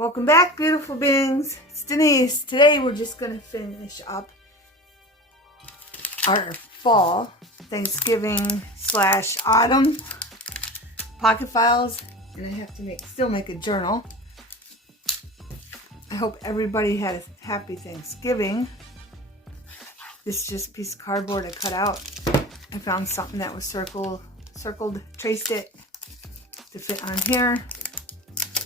Welcome back, beautiful beings. It's Denise. Today we're just going to finish up our fall, Thanksgiving / autumn pocket files. And I have to still make a journal. I hope everybody had a happy Thanksgiving. This is just a piece of cardboard I cut out. I found something that was circled, traced it to fit on here.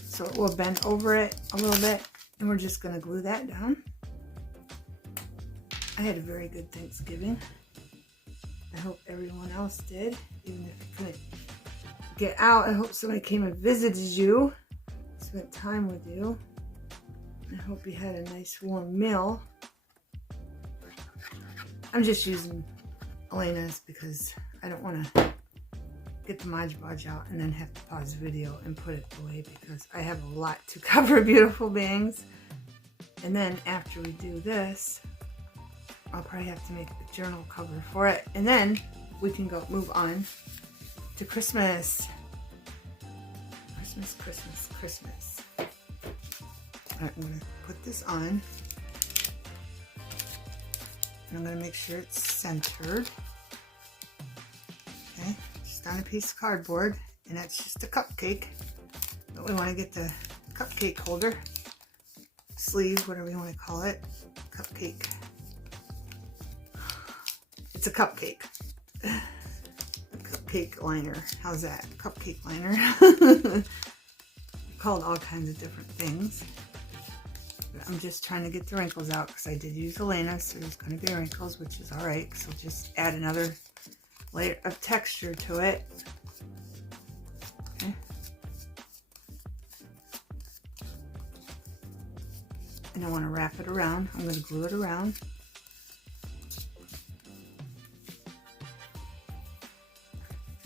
So it will bend over it a little bit, and we're just going to glue that down. I had a very good Thanksgiving. I hope everyone else did, even if you couldn't get out. I hope somebody came and visited you, spent time with you. I hope you had a nice warm meal. I'm just using Elena's because I don't want to get the Mod Podge out and then have to pause the video and put it away because I have a lot to cover, beautiful beings. And then after we do this, I'll probably have to make a journal cover for it, and then we can move on to Christmas. Christmas. All right, I'm gonna put this on, and I'm gonna make sure it's centered. Okay. On a piece of cardboard, and that's just a cupcake, but we want to get the cupcake holder, sleeve, whatever you want to call it. Cupcake. It's a cupcake. A cupcake liner. How's that? Cupcake liner. Called all kinds of different things. But I'm just trying to get the wrinkles out because I did use Elena, so there's going to be wrinkles, which is alright, because I'll just add another layer of texture to it. Okay. And I want to wrap it around. I'm going to glue it around.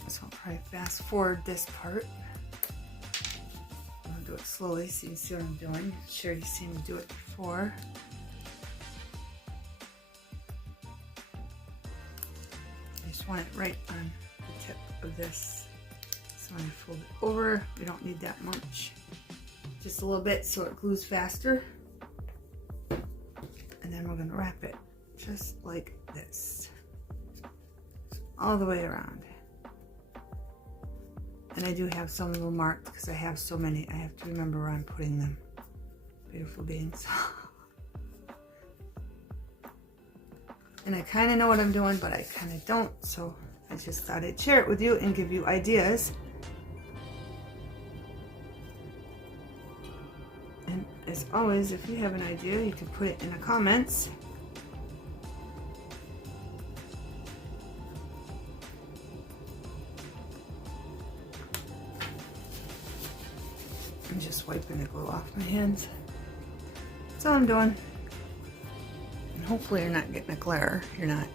So I'll probably fast forward this part. I'm going to do it slowly so you can see what I'm doing. I'm sure you've seen me do it before. Want it right on the tip of this. So when I fold it over, we don't need that much. Just a little bit so it glues faster. And then we're going to wrap it just like this. All the way around. And I do have some of them marked because I have so many. I have to remember where I'm putting them. Beautiful beings. And I kind of know what I'm doing, but I kind of don't. So I just thought I'd share it with you and give you ideas. And as always, if you have an idea, you can put it in the comments. I'm just wiping the glue off my hands. That's all I'm doing. Hopefully you're not getting a glare. You're not.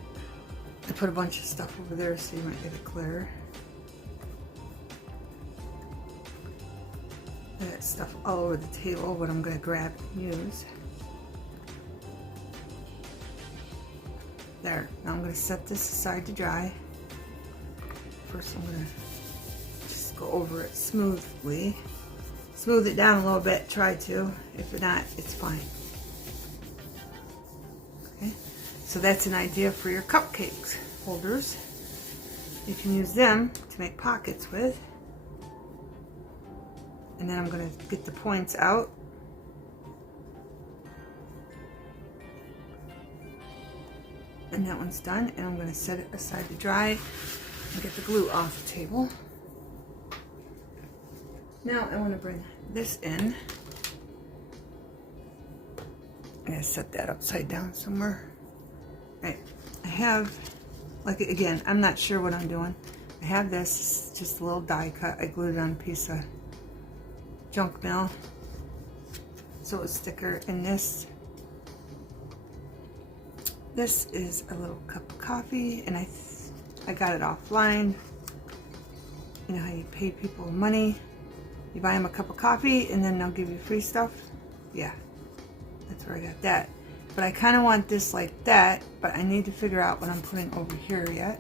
I put a bunch of stuff over there so you might get a glare. I got stuff all over the table, what I'm going to grab and use. There. Now I'm going to set this aside to dry. First I'm going to just go over it smoothly. Smooth it down a little bit. Try to. If not, it's fine. So that's an idea for your cupcakes holders. You can use them to make pockets with. And then I'm going to get the points out. And that one's done. And I'm going to set it aside to dry and get the glue off the table. Now I want to bring this in. I'm going to set that upside down somewhere. Right, I have, like, again, I'm not sure what I'm doing. I have this, just a little die cut. I glued it on a piece of junk mail so it's thicker. And this is a little cup of coffee, and I got it offline. You know how you pay people money? You buy them a cup of coffee and then they'll give you free stuff? Yeah, that's where I got that. But I kind of want this like that, but I need to figure out what I'm putting over here yet.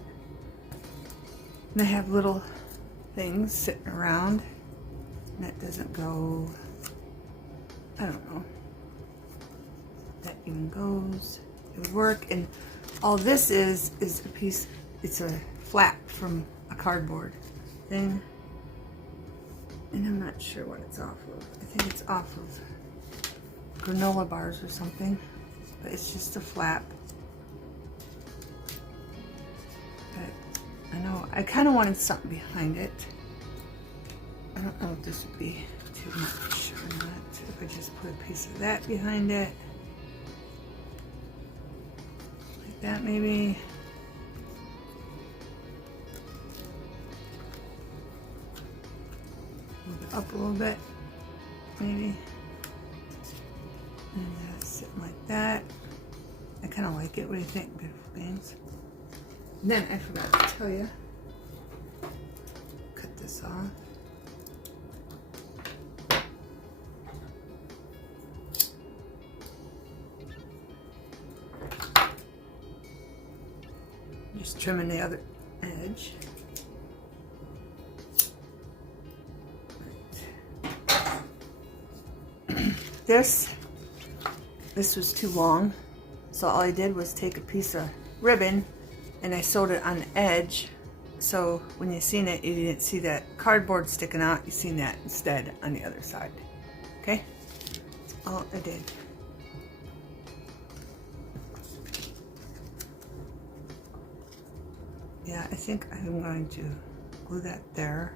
And I have little things sitting around. And that doesn't go I don't know. That even goes. It would work. And all this is a piece, it's a flap from a cardboard thing. And I'm not sure what it's off of. I think it's off of granola bars or something. But it's just a flap. But I know, I kind of wanted something behind it. I don't know if this would be too much or not. If I just put a piece of that behind it. Like that maybe. Move it up a little bit, maybe. And sitting like that. I kind of like it. What do you think, beautiful beings? Then I forgot to tell you. Cut this off. Just trimming the other edge. This was too long, so all I did was take a piece of ribbon and I sewed it on the edge, so when you seen it, you didn't see that cardboard sticking out, you seen that instead on the other side. Okay, that's all I did. Yeah, I think I'm going to glue that there,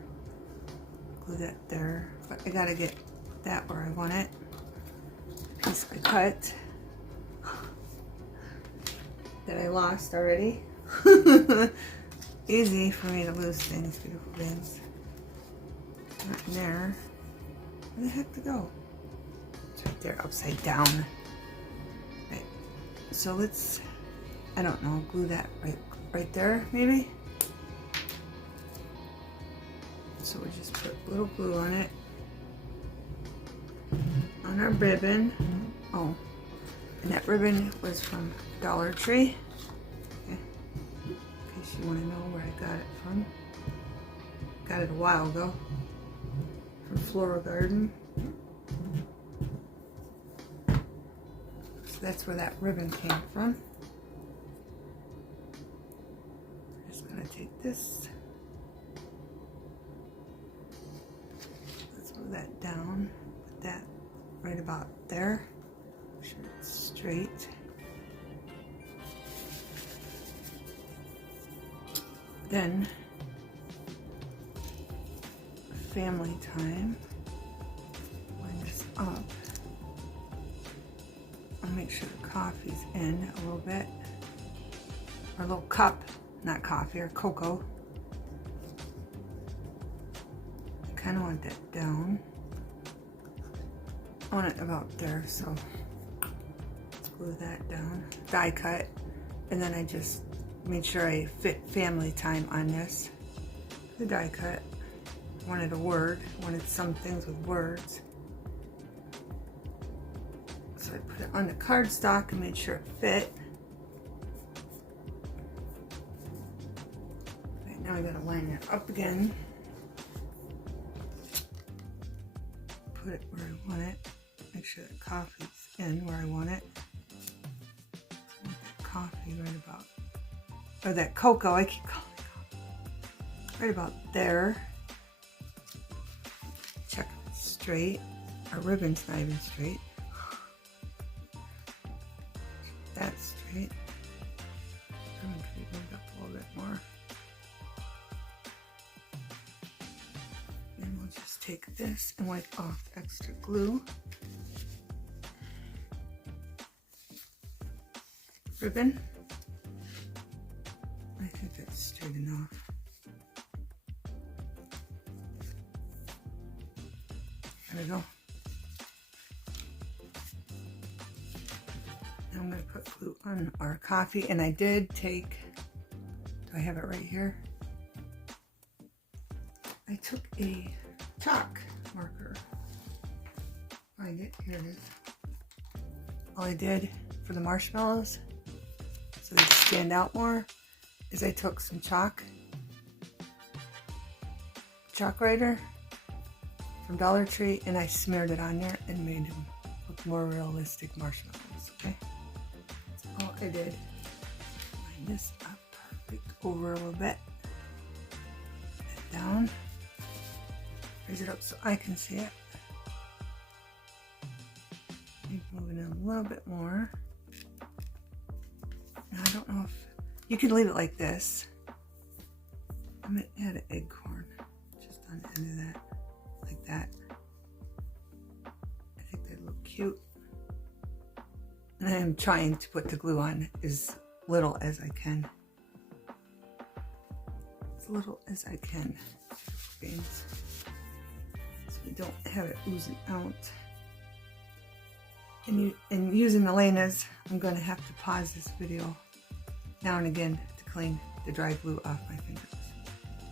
but I gotta get that where I want it. Piece I cut that I lost already. Easy for me to lose things, beautiful beings. Not in there. Where the heck to go? It's right there, upside down. Right. So let's, I don't know, glue that right there, maybe. So we just put a little glue on it. On our ribbon. Oh, and that ribbon was from Dollar Tree. Okay. In case you want to know where I got it from. Got it a while ago. From Floral Garden. So that's where that ribbon came from. I'm just going to take this. Let's move that down. Put that right about there. Make sure it's straight. Then family time. Line this up. I'll make sure the coffee's in a little bit. Or a little cup, not coffee, or cocoa. I kind of want that down. I want it about there, so let's glue that down. Die cut, and then I just made sure I fit family time on this. The die cut. I wanted a word. I wanted some things with words. So I put it on the cardstock and made sure it fit. Right, now I gotta line it up again. Put it where I want it. Make sure the coffee's in where I want it. That coffee right about, or that cocoa, I keep calling it coffee. Right about there. Check if it's straight. Our ribbon's not even straight. That's straight. I'm going to move it up a little bit more. And we'll just take this and wipe off the extra glue. Ribbon. I think that's straight enough. There we go. Now I'm going to put glue on our coffee, and I did take, do I have it right here? I took a chalk marker. Find it, here it is. All I did for the marshmallows, so they stand out more, is I took some chalk writer from Dollar Tree, and I smeared it on there and made them look more realistic marshmallows, okay? That's all I did. Line this up perfect over a little bit. Put that down. Raise it up so I can see it. Keep moving in a little bit more. Now, I don't know if you could leave it like this. I'm gonna add an acorn just on the end of that, like that. I think they look cute. And I am trying to put the glue on as little as I can. As little as I can. Beans. So we don't have it oozing out. And using Elena's, I'm going to have to pause this video now and again to clean the dry glue off my fingers.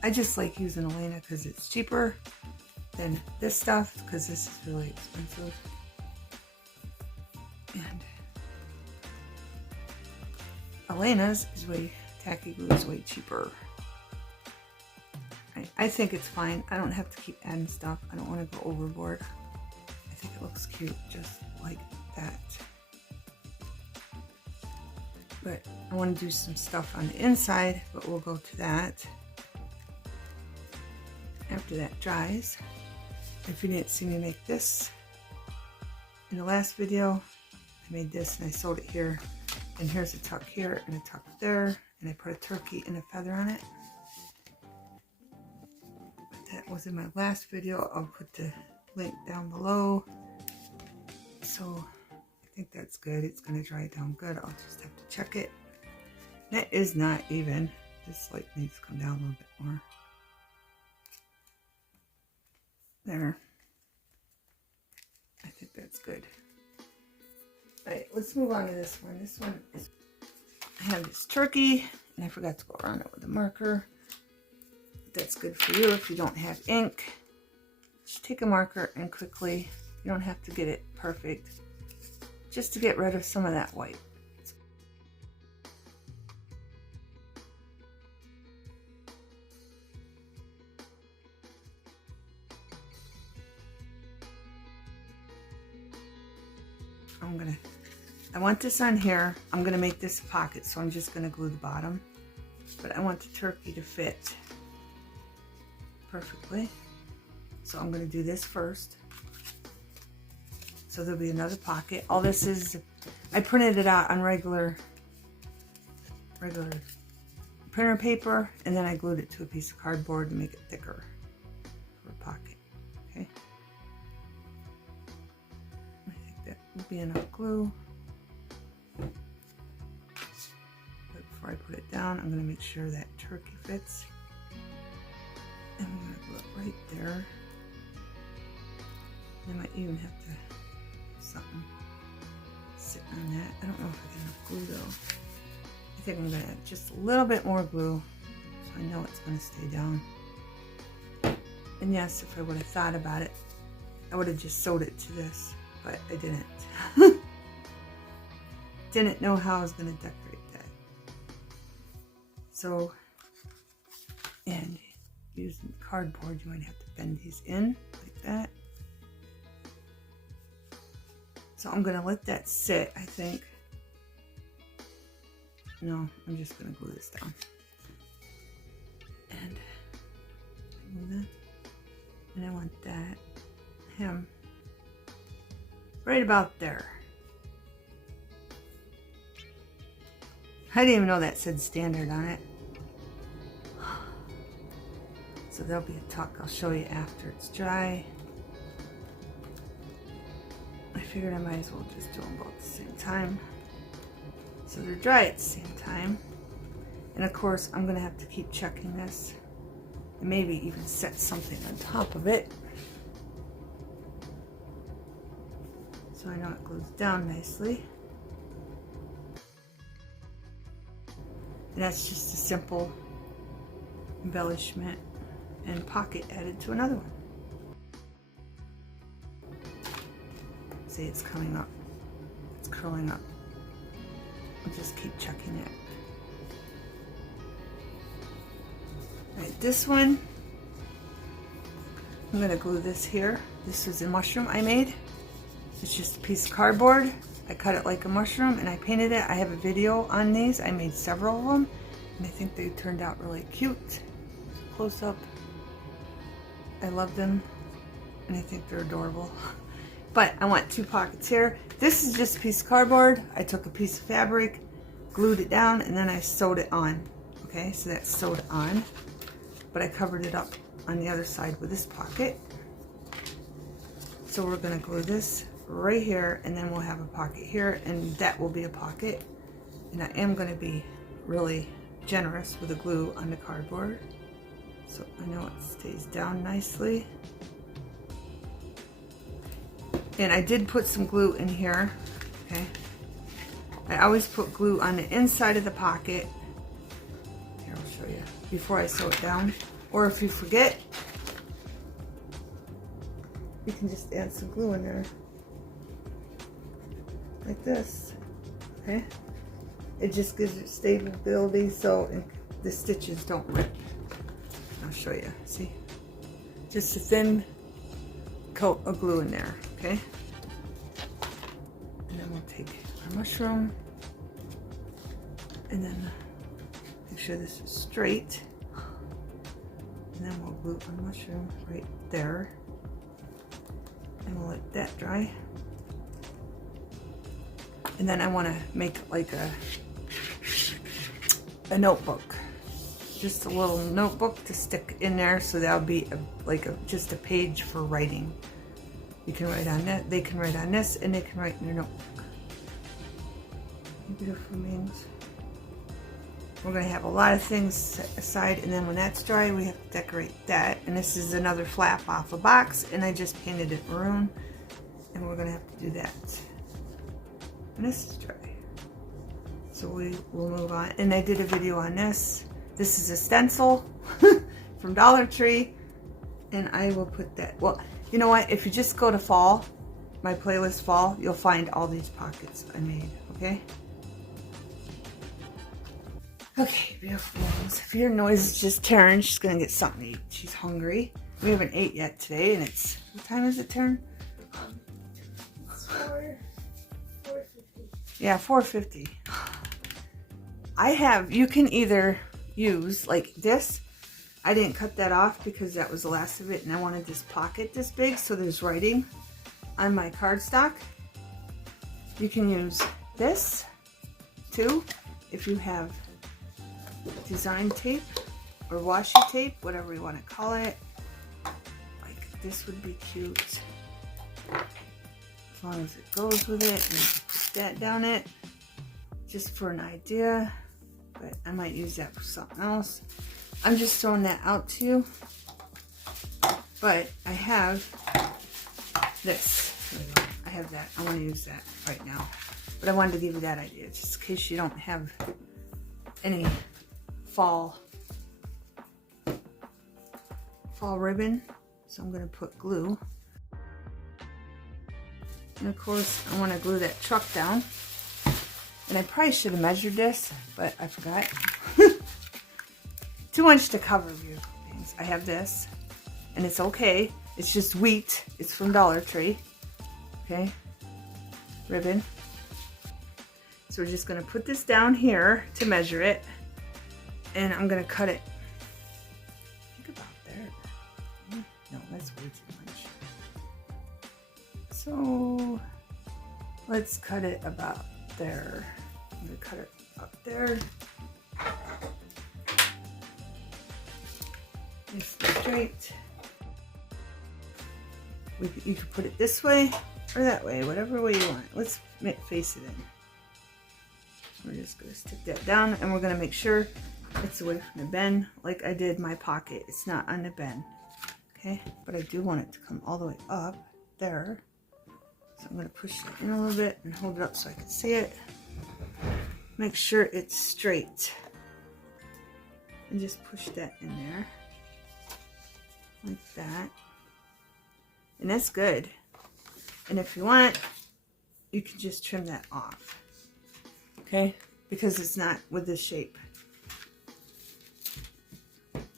I just like using Elena because it's cheaper than this stuff, because this is really expensive. And Elena's is tacky glue is way cheaper. I think it's fine. I don't have to keep adding stuff. I don't want to go overboard. I think it looks cute just like that. But I want to do some stuff on the inside, but we'll go to that after that dries. If you didn't see me make this in the last video, I made this and I sewed it here. And here's a tuck here and a tuck there. And I put a turkey and a feather on it. That was in my last video. I'll put the link down below. So I think that's good. It's going to dry down good. I'll just have to check it. That is not even. This like needs to come down a little bit more. There. I think that's good. Alright, let's move on to this one. This one is, I have this turkey, and I forgot to go around it with a marker. That's good for you if you don't have ink. Just take a marker and quickly, you don't have to get it perfect, just to get rid of some of that white. I want this on here. I'm gonna make this a pocket, so I'm just gonna glue the bottom. But I want the turkey to fit perfectly. So I'm gonna do this first. So there'll be another pocket. All this is, I printed it out on regular printer paper, and then I glued it to a piece of cardboard to make it thicker for a pocket, okay? I think that will be enough glue. But before I put it down, I'm gonna make sure that turkey fits. And I'm gonna glue it right there. I might even have to have something sitting on that. I don't know if I get enough glue though. I think I'm gonna add just a little bit more glue so I know it's gonna stay down. And yes, if I would have thought about it, I would have just sewed it to this, but I didn't. Didn't know how I was gonna decorate that. So, and using cardboard, you might have to bend these in like that. So I'm gonna let that sit, I think. No, I'm just gonna glue this down. And move that. And I want that, him, right about there. I didn't even know that said standard on it. So there'll be a tuck. I'll show you after it's dry. I figured I might as well just do them both at the same time. So they're dry at the same time. And of course, I'm gonna have to keep checking this. And maybe even set something on top of it. So I know it glues down nicely. And that's just a simple embellishment and pocket added to another one. See, it's coming up. It's curling up. I'll just keep checking it. Alright, this one, I'm going to glue this here. This is a mushroom I made. It's just a piece of cardboard. I cut it like a mushroom and I painted it. I have a video on these. I made several of them and I think they turned out really cute. Close up. I love them and I think they're adorable. But I want 2 pockets here. This is just a piece of cardboard. I took a piece of fabric, glued it down, and then I sewed it on. Okay, so that's sewed on. But I covered it up on the other side with this pocket. So we're gonna glue this right here, and then we'll have a pocket here, and that will be a pocket. And I am gonna be really generous with the glue on the cardboard, so I know it stays down nicely. And I did put some glue in here, okay? I always put glue on the inside of the pocket. Here, I'll show you, before I sew it down. Or if you forget, you can just add some glue in there. Like this, okay? It just gives it stability so the stitches don't rip. I'll show you, see? Just a thin coat of glue in there, okay? And then we'll take our mushroom and then make sure this is straight. And then we'll glue our mushroom right there. And we'll let that dry. And then I want to make like a notebook, just a little notebook to stick in there, so that'll be just a page for writing. You can write on that, they can write on this, and they can write in your notebook. Beautiful means. We're going to have a lot of things set aside, and then when that's dry, we have to decorate that. And this is another flap off a box, and I just painted it maroon, and we're going to have to do that. And this is dry. So we will move on. And I did a video on this. This is a stencil from Dollar Tree. And I will put that, well, you know what? If you just go to fall, my playlist fall, you'll find all these pockets I made, okay? Okay, beautiful ones. If your noise is just Taryn, she's gonna get something to eat. She's hungry. We haven't ate yet today, and it's, what time is it, Taryn? It's 4:50. Yeah, 4:50. You can either use like this. I didn't cut that off because that was the last of it, and I wanted this pocket this big so there's writing on my cardstock. You can use this too if you have design tape or washi tape, whatever you want to call it. Like this would be cute as long as it goes with it, and you can put that down it just for an idea, but I might use that for something else. I'm just throwing that out to you, but I have this. I have that. I want to use that right now, but I wanted to give you that idea just in case you don't have any fall ribbon. So I'm going to put glue, and of course I want to glue that truck down. And I probably should have measured this, but I forgot. Too much to cover beautiful things. I have this, and it's okay. It's just wheat. It's from Dollar Tree. Okay, ribbon. So we're just gonna put this down here to measure it, and I'm gonna cut it. Think about there. No, that's way too much. So let's cut it about there. I'm gonna cut it up there. It's straight. You can put it this way or that way, whatever way you want. Let's face it in. We're just gonna stick that down, and we're gonna make sure it's away from the bend, like I did my pocket. It's not on the bend, okay? But I do want it to come all the way up there. So I'm gonna push that in a little bit and hold it up so I can see it. Make sure it's straight, and just push that in there. Like that. And that's good. And if you want, you can just trim that off. Okay? Because it's not with this shape.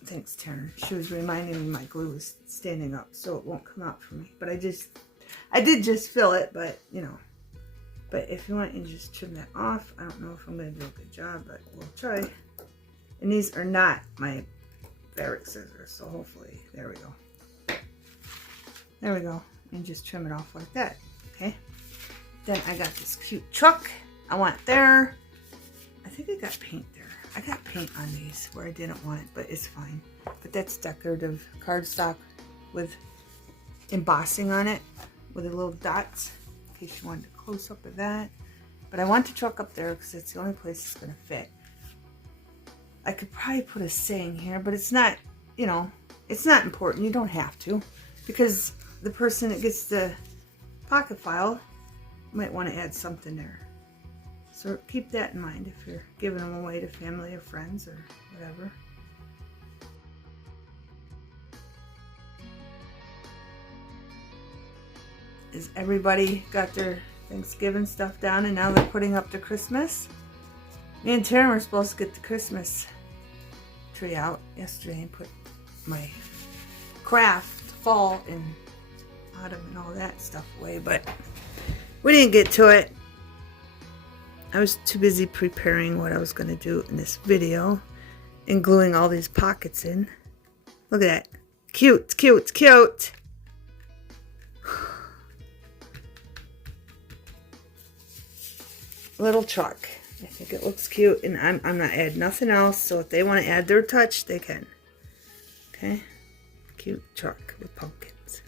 Thanks, Taryn. She was reminding me my glue is standing up, so it won't come out for me. But I did just fill it, but you know. But if you want, you just trim that off. I don't know if I'm going to do a good job, but we'll try. And these are not my fabric scissors, so hopefully, there we go. There we go. And just trim it off like that, okay? Then I got this cute truck I want there. I think I got paint there. I got paint on these where I didn't want it, but it's fine. But that's decorative cardstock with embossing on it with the little dots in case you wanted a close up of that. But I want the truck up there because it's the only place it's going to fit. I could probably put a saying here, but it's not, you know, it's not important. You don't have to, because the person that gets the pocket file might want to add something there. So keep that in mind if you're giving them away to family or friends or whatever. Is everybody got their Thanksgiving stuff done and now they're putting up the Christmas? Me and Taryn were supposed to get the Christmas tree out yesterday and put my craft, fall and autumn and all that stuff away, but we didn't get to it. I was too busy preparing what I was going to do in this video and gluing all these pockets in. Look at that. Cute, cute, cute. Little truck. I think it looks cute, and I'm not adding nothing else, so if they want to add their touch, they can. Okay? Cute truck with pumpkins.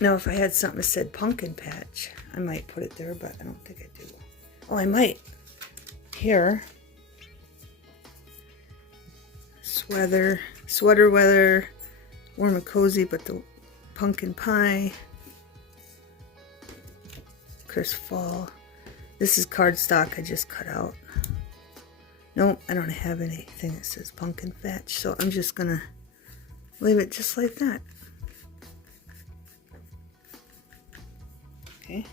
Now, if I had something that said pumpkin patch, I might put it there, but I don't think I do. Oh, I might. Here. Sweater weather, warm and cozy, but the pumpkin pie. Chris fall. This is cardstock I just cut out. Nope, I don't have anything that says pumpkin patch, so I'm just gonna leave it just like that. Okay.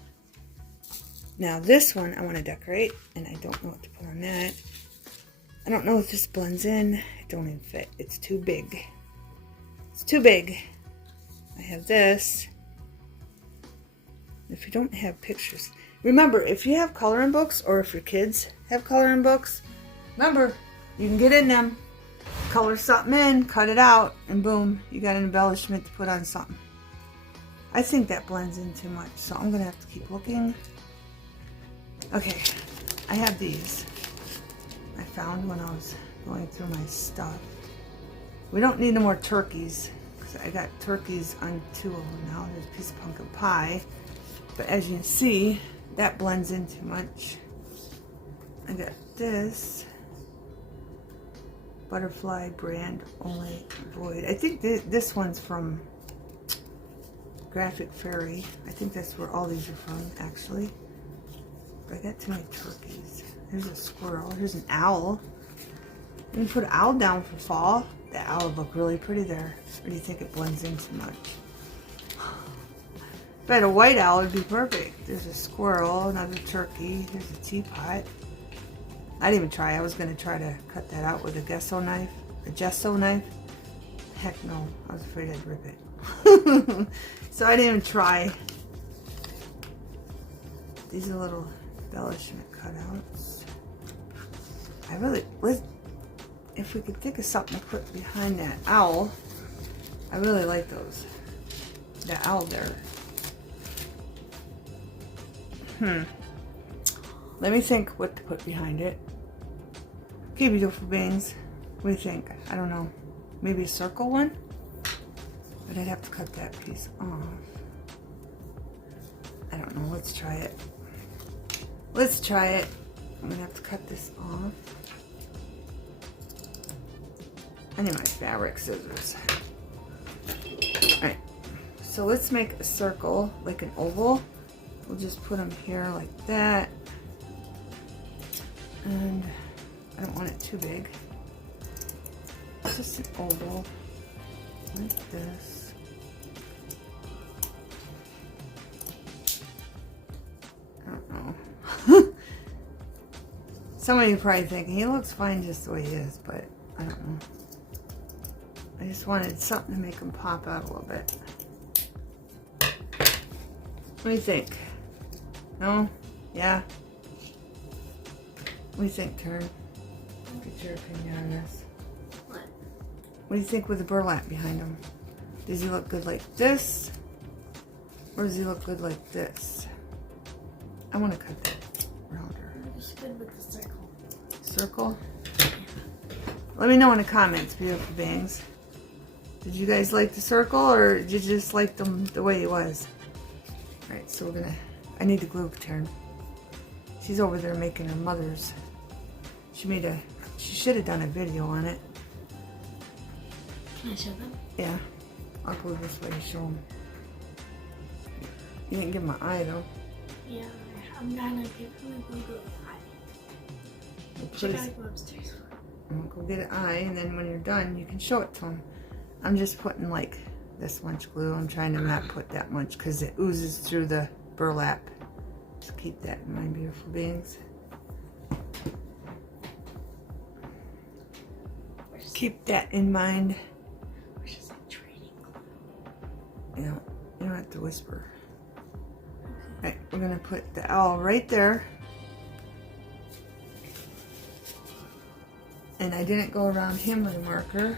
Now this one I want to decorate, and I don't know what to put on that. I don't know if this blends in. It don't even fit. It's too big. It's too big. I have this. If you don't have pictures, remember, if you have coloring books or if your kids have coloring books, remember, you can get in them, color something in, cut it out, and boom, you got an embellishment to put on something. I think that blends in too much, so I'm going to have to keep looking. Okay, I have these. I found when I was going through my stuff. We don't need no more turkeys, because I got turkeys on 2 of them now. There's a piece of pumpkin pie. But as you can see, that blends in too much. I got this butterfly brand only void. I think this one's from Graphic Fairy. I think that's where all these are from, actually. But I got too many turkeys. There's a squirrel. Here's an owl. You can put an owl down for fall. That owl would look really pretty there. Or do you think it blends in too much? But a white owl would be perfect. There's a squirrel, another turkey. There's a teapot. I didn't even try. I was going to try to cut that out with a gesso knife. A gesso knife. Heck no. I was afraid I'd rip it. So I didn't even try. These are little embellishment cutouts. I really... If we could think of something to put behind that owl. I really like those. That owl there. Let me think what to put behind it. Okay, beautiful beings. What do you think? I don't know. Maybe a circle one? But I'd have to cut that piece off. I don't know. Let's try it. Let's try it. I'm going to have to cut this off. I need my fabric scissors. Alright. So let's make a circle, like an oval. We'll just put them here like that. And I don't want it too big. It's just an oval. Like this. I don't know. Some of you are probably thinking, he looks fine just the way he is, but I don't know. I just wanted something to make him pop out a little bit. What do you think? No? Yeah? What do you think, Karen? Get your opinion on this. What? What do you think with the burlap behind him? Does he look good like this? Or does he look good like this? I want to cut that rounder. It's good with the circle. Circle? Let me know in the comments, beautiful beings. Did you guys like the circle, or did you just like them the way it was? Alright, so we're gonna... I need the glue, Taryn. She's over there making her mother's. She should have done a video on it. Can I show them? Yeah. I'll glue this way to show them. You didn't give them an eye, though. Yeah, I'm gonna give them a Google eye. I gotta go upstairs. I'll go get an eye, and then when you're done, you can show it to them. I'm just putting like this much glue. I'm trying to not put that much because it oozes through the burlap. Just keep that in mind, beautiful beings. Keep that in mind. We're just like trading glue. You don't have to whisper. Right, we're gonna put the owl right there. And I didn't go around him with a marker.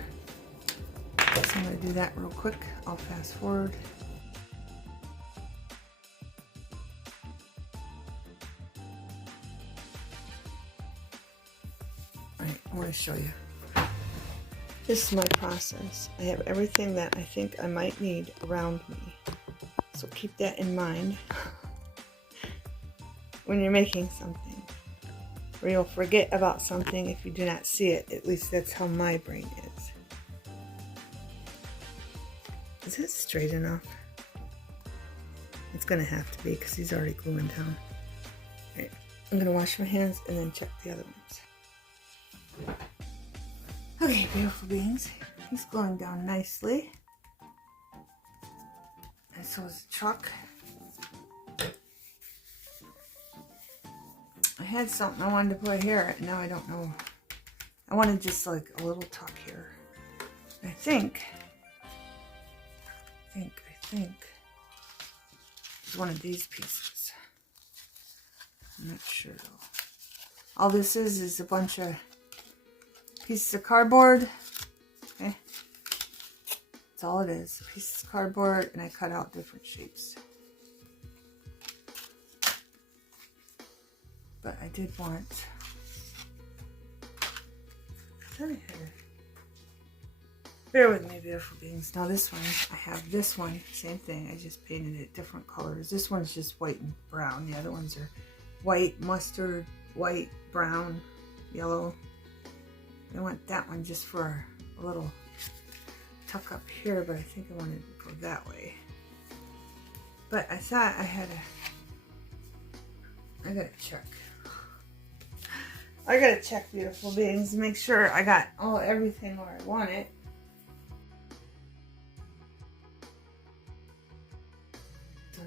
So I'm gonna do that real quick. I'll fast forward. Alright, I want to show you. This is my process. I have everything that I think I might need around me. So keep that in mind when you're making something. Or you'll forget about something if you do not see it. At least that's how my brain is. Is it straight enough? It's gonna have to be because he's already gluing down. Right. I'm gonna wash my hands and then check the other ones. Okay, beautiful beings. He's gluing down nicely. And so is the truck. I had something I wanted to put here, and now I don't know. I wanted just like a little tuck here. I think it's one of these pieces. I'm not sure though. All this is a bunch of pieces of cardboard. Okay. That's all it is. Pieces of cardboard, and I cut out different shapes. But I did want... Bear with me, beautiful beings. Now this one, I have this one, same thing. I just painted it different colors. This one's just white and brown. The other ones are white, mustard, white, brown, yellow. I want that one just for a little tuck up here, but I think I wanted to go that way. But I thought I had I gotta check. I gotta check, beautiful beings, to make sure I got everything where I want it.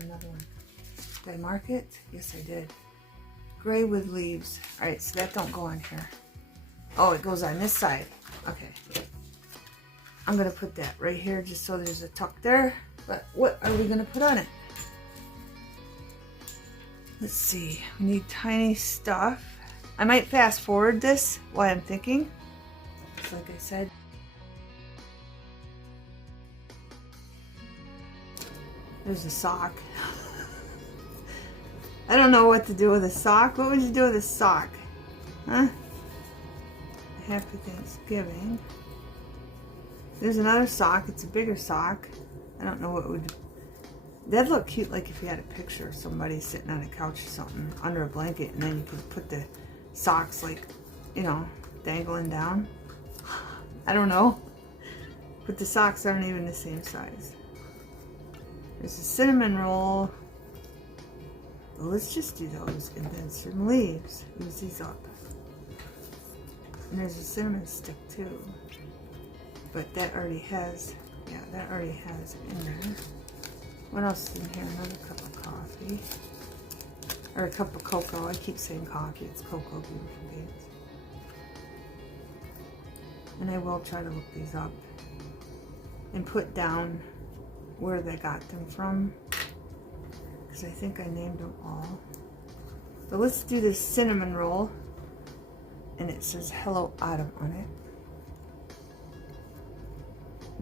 Another one. Did I mark it? Yes, I did. Gray with leaves. Alright, so that don't go on here. Oh, it goes on this side. Okay. I'm going to put that right here just so there's a tuck there. But what are we going to put on it? Let's see. We need tiny stuff. I might fast forward this while I'm thinking. Just like I said. There's a sock. I don't know what to do with a sock. What would you do with a sock? Huh? Happy Thanksgiving. There's another sock. It's a bigger sock. I don't know what would... That'd look cute, like if you had a picture of somebody sitting on a couch or something under a blanket, and then you could put the socks, like, you know, dangling down. I don't know. But the socks aren't even the same size. There's a cinnamon roll. Well, let's just do those, and then some leaves. Use these up. And there's a cinnamon stick too. But that already has, yeah, that already has it in there. What else is in here? Another cup of coffee. Or a cup of cocoa. I keep saying coffee. It's cocoa, beautiful beans. And I will try to look these up and put down where they got them from. Because because I think I named them all. So let's do this cinnamon roll, and it says Hello Autumn on it.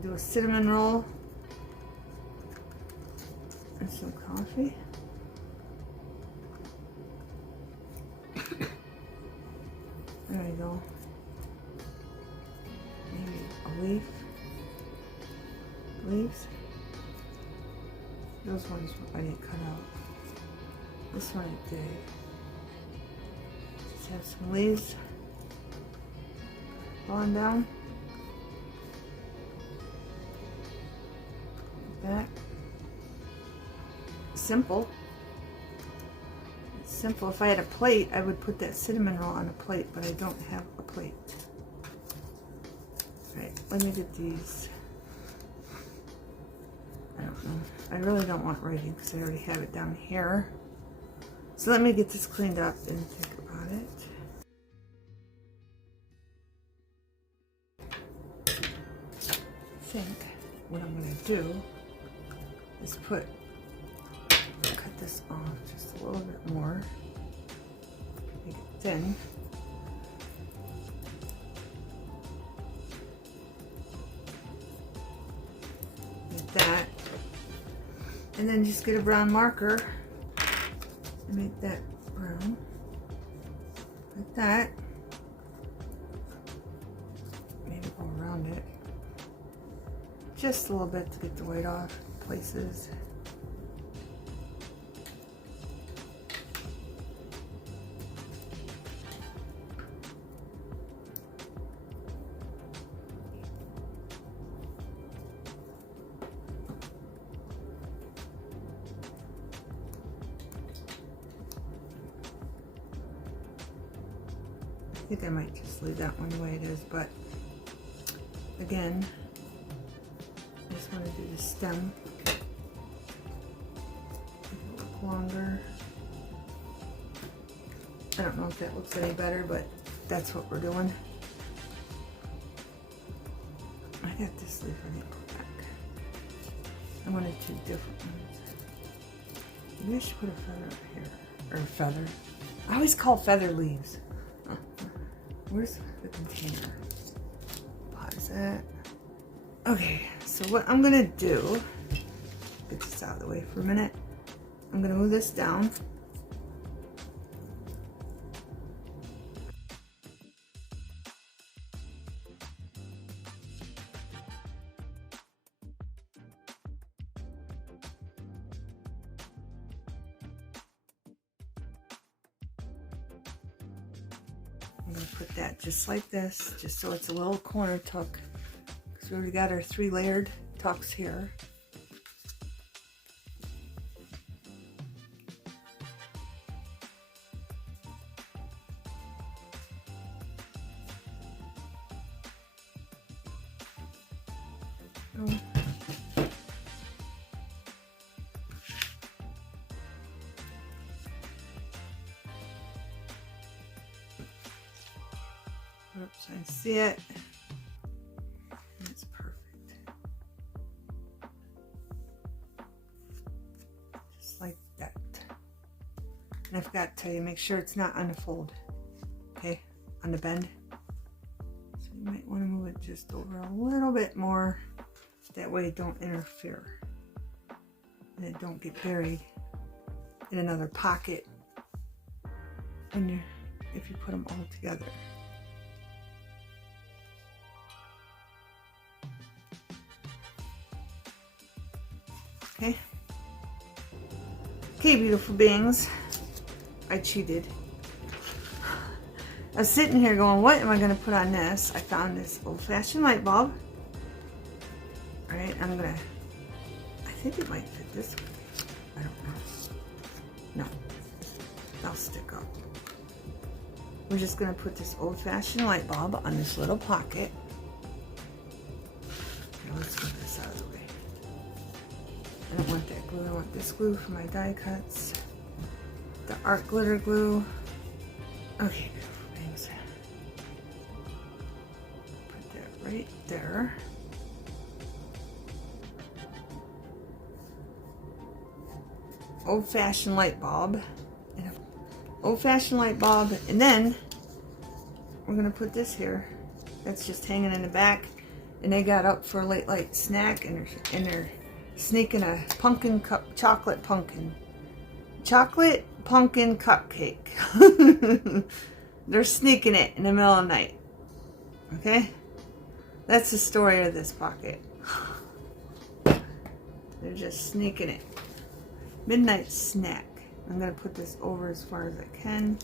Do a cinnamon roll and some coffee. There we go. Maybe a leaf. Leaves. Those ones I didn't cut out. This one I did. Just have some leaves falling down. Like that. Simple. It's simple. If I had a plate, I would put that cinnamon roll on a plate, but I don't have a plate. Alright, let me get these. I don't know. I really don't want writing because I already have it down here. So let me get this cleaned up and think about it. I think what I'm going to do is cut this off just a little bit more. Make it thin. Like that. And then just get a brown marker and make that brown. Like that. Maybe go around it. Just a little bit to get the white off places. I think I might just leave that one the way it is, but again, I just want to do the stem a little longer. I don't know if that looks any better, but that's what we're doing. I got this leaf I need to go back. I wanted two different ones. Maybe I should put a feather up here, or a feather. I always call feather leaves. Where's the container? Pause that. Okay, so what I'm gonna do, get this out of the way for a minute. I'm gonna move this down. I'm going to put that just like this, just so it's a little corner tuck, because we already got our 3 layered tucks here. Oh. Oops, I see it. That's perfect. Just like that. And I forgot to tell you, make sure it's not on the fold, okay, on the bend. So you might want to move it just over a little bit more. That way it don't interfere. And it don't get buried in another pocket if you put them all together. Okay. Okay, beautiful beings. I cheated. I was sitting here going, what am I going to put on this? I found this old-fashioned light bulb. Alright, I think it might fit this way. I don't know. No. That'll stick up. We're just going to put this old-fashioned light bulb on this little pocket. Now let's get this out of the way. I don't want that glue. I want this glue for my die cuts. The art glitter glue. Okay, beautiful things. Put that right there. old-fashioned light bulb. Old-fashioned light bulb, and then we're gonna put this here. That's just hanging in the back, and they got up for a late light snack, and they're sneaking a pumpkin cup, chocolate pumpkin cupcake. They're sneaking it in the middle of the night. Okay, that's the story of this pocket. They're just sneaking it. Midnight snack. I'm gonna put this over as far as I can.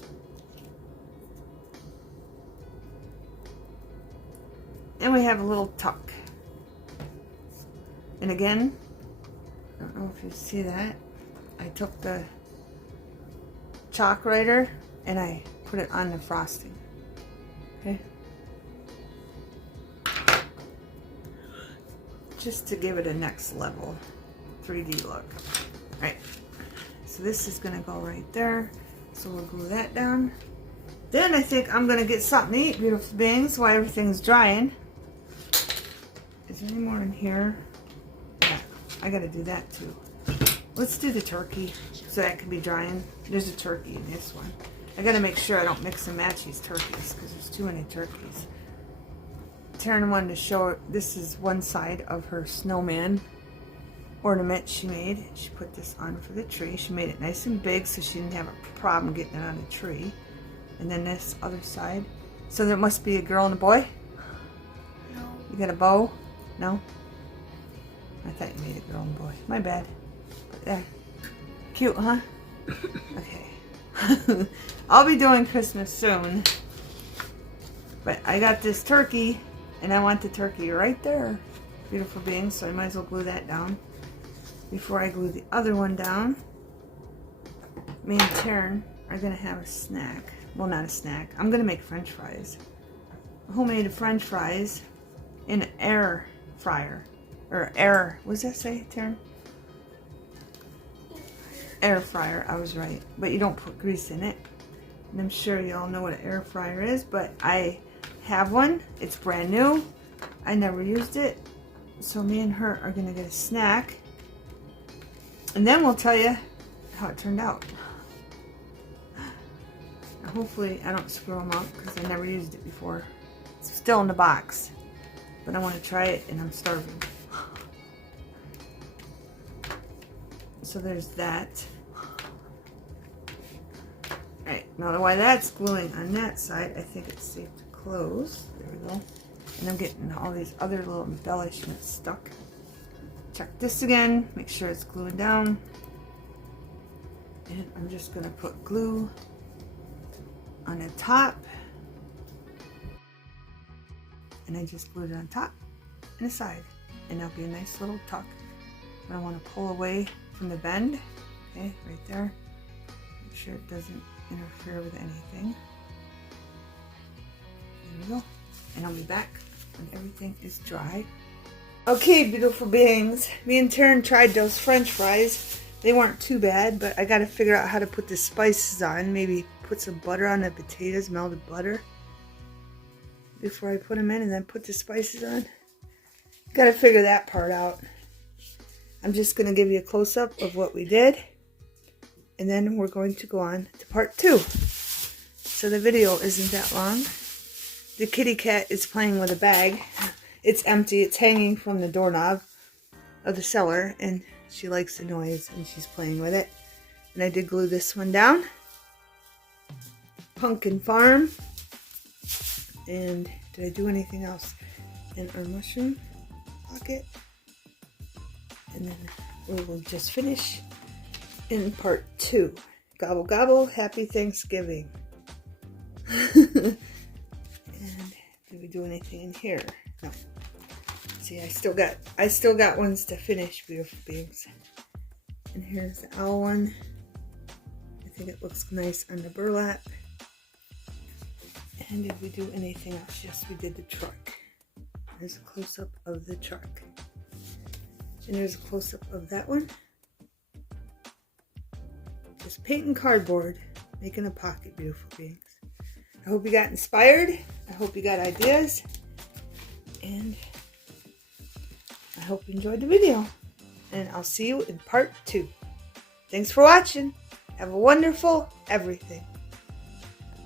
And we have a little tuck. And again, I don't know if you see that. I took the chalk writer and I put it on the frosting. Okay? Just to give it a next level 3D look. Alright. So this is gonna go right there. So we'll glue that down. Then I think I'm gonna get something to eat, beautiful beings, while everything's drying. Is there any more in here? Yeah, I gotta do that too. Let's do the turkey so that can be drying. There's a turkey in this one. I gotta make sure I don't mix and match these turkeys because there's too many turkeys. Taryn wanted to show her, this is one side of her snowman ornament she made. She put this on for the tree. She made it nice and big so she didn't have a problem getting it on the tree. And then this other side. So there must be a girl and a boy? No. You got a bow? No? I thought you made a girl and a boy. My bad. But there. Cute, huh? Okay. I'll be doing Christmas soon. But I got this turkey, and I want the turkey right there. Beautiful beings, so I might as well glue that down. Before I glue the other one down, me and Taryn are going to have a snack. Well, not a snack. I'm going to make French fries. Homemade French fries in an air fryer. Or air, what does that say, Taryn? Air fryer, I was right. But you don't put grease in it. And I'm sure you all know what an air fryer is, but I have one. It's brand new. I never used it. So me and her are going to get a snack. And then we'll tell you how it turned out. Hopefully I don't screw them up because I never used it before. It's still in the box. But I want to try it and I'm starving. So there's that. Alright, now while that's gluing on that side, I think it's safe to close. There we go. And I'm getting all these other little embellishments stuck. Check this again, make sure it's gluing down. And I'm just going to put glue on the top. And I just glued it on top and the side. And that'll be a nice little tuck. But I want to pull away from the bend. Okay, right there. Make sure it doesn't interfere with anything. There we go. And I'll be back when everything is dry. Okay, beautiful beings. Me and Taryn tried those French fries. They weren't too bad, but I got to figure out how to put the spices on. Maybe put some butter on the potatoes, melted butter, before I put them in, and then put the spices on. Got to figure that part out. I'm just going to give you a close-up of what we did, and then we're going to go on to part 2. So the video isn't that long. The kitty cat is playing with a bag. It's empty. It's hanging from the doorknob of the cellar, and she likes the noise, and she's playing with it. And I did glue this one down. Pumpkin Farm. And did I do anything else in our mushroom pocket? And then we will just finish in part 2. Gobble gobble, happy Thanksgiving. And did we do anything in here? No. See, I still got ones to finish, beautiful beings. And here's the owl one. I think it looks nice on the burlap. And did we do anything else? Yes, we did the truck. There's a close-up of the truck. And there's a close-up of that one. Just painting cardboard, making a pocket, beautiful beings. I hope you got inspired. I hope you got ideas. And I hope you enjoyed the video. And I'll see you in part 2. Thanks for watching. Have a wonderful everything.